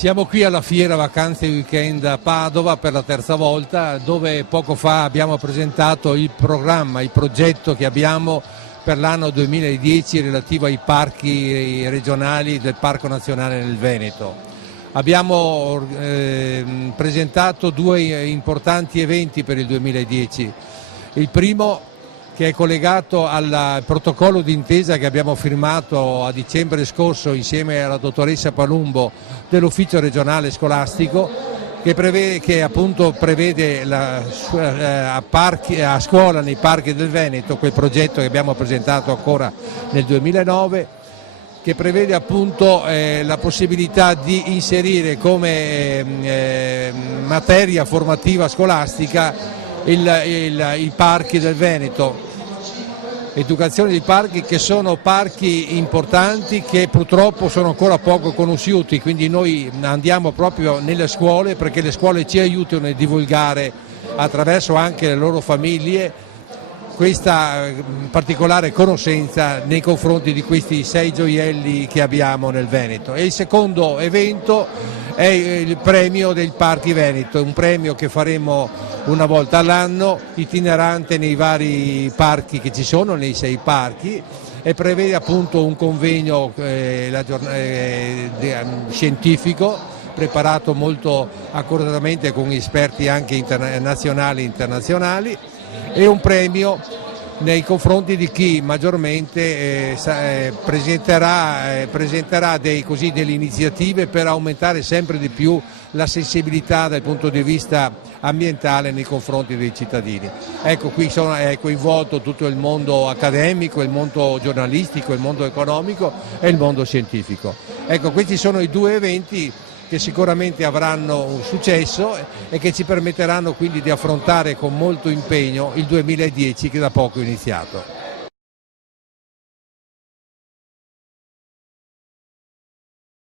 Siamo qui alla Fiera Vacanze Weekend a Padova per la terza volta, dove poco fa abbiamo presentato il programma, il progetto che abbiamo per l'anno 2010 relativo ai parchi regionali del Parco Nazionale del Veneto. Abbiamo presentato due importanti eventi per il 2010. Il primo, che è collegato al protocollo d'intesa che abbiamo firmato a dicembre scorso insieme alla dottoressa Palumbo dell'Ufficio regionale scolastico, che prevede a scuola nei parchi del Veneto, quel progetto che abbiamo presentato ancora nel 2009, che prevede appunto la possibilità di inserire come materia formativa scolastica i parchi del Veneto. Educazione dei parchi, che sono parchi importanti che purtroppo sono ancora poco conosciuti, quindi noi andiamo proprio nelle scuole perché le scuole ci aiutano a divulgare attraverso anche le loro famiglie questa particolare conoscenza nei confronti di questi 6 gioielli che abbiamo nel Veneto. E il secondo evento è il premio dei Parchi Veneto, un premio che faremo una volta all'anno, itinerante nei vari parchi che ci sono, nei 6 parchi, e prevede appunto un convegno scientifico preparato molto accuratamente con esperti anche nazionali e internazionali, e un premio nei confronti di chi maggiormente presenterà delle iniziative per aumentare sempre di più la sensibilità dal punto di vista ambientale nei confronti dei cittadini. Ecco, qui è coinvolto tutto il mondo accademico, il mondo giornalistico, il mondo economico e il mondo scientifico. Ecco, questi sono i due eventi che sicuramente avranno un successo e che ci permetteranno quindi di affrontare con molto impegno il 2010 che da poco è iniziato.